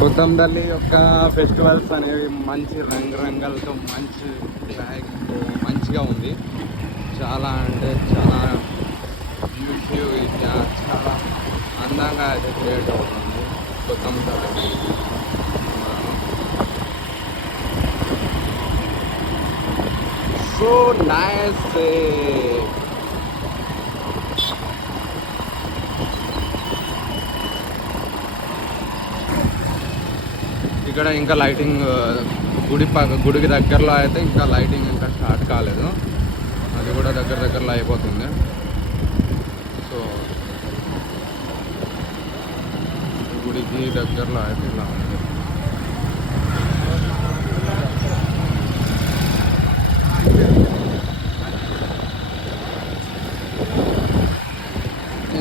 కొత్తంపల్లి యొక్క ఫెస్టివల్స్ అనేవి మంచి రంగురంగులతో మంచి మంచిగా ఉంది. చాలా అంటే చాలా బ్యూటిఫుల్గా చాలా అందంగా అయితే క్రియేట్ అవుతుంది కొత్తంపల్లి. So nice. ఇక్కడ ఇంకా లైటింగ్ గుడికి దగ్గరలో అయితే ఇంకా లైటింగ్ ఇంకా స్టార్ట్ కాలేదు. అది కూడా దగ్గరలో అయిపోతుంది. సో గుడికి దగ్గరలో అయితే ఇలా ఉంది.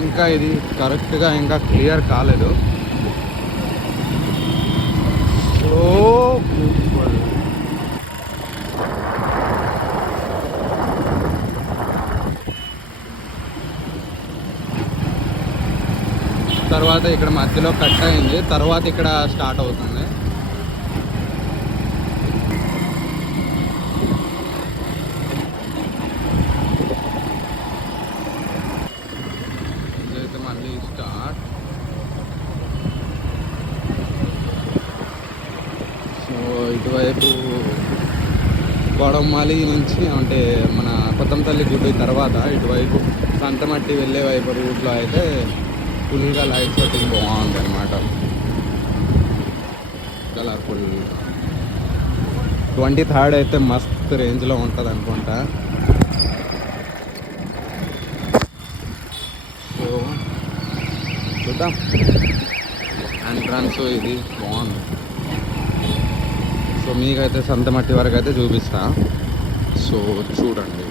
ఇంకా ఇది కరెక్ట్గా ఇంకా క్లియర్ కాలేదు. So beautiful. తర్వాత ఇక్కడ మధ్యలో కట్ అయింది. తర్వాత ఇక్కడ స్టార్ట్ అవుతుంది. ఇదైతే మళ్ళీ స్టార్ట్. సో ఇటువైపు గొడవమాలి నుంచి అంటే మన కొత్తంపల్లి గుడి తర్వాత ఇటువైపు సంతమట్టి వెళ్ళే వైపు రూట్లో అయితే ఫుల్గా లైట్ సెట్టింగ్ బాగుంది అనమాట. కలర్ఫుల్. 23rd అయితే మస్త్ రేంజ్లో ఉంటుంది అనుకుంటా. సో చూద్దాం. ఎంట్రన్స్ ఇది బాగుంది. సో మీకైతే సంతమట్టి వరకు అయితే చూపిస్తా. సో చూడండి.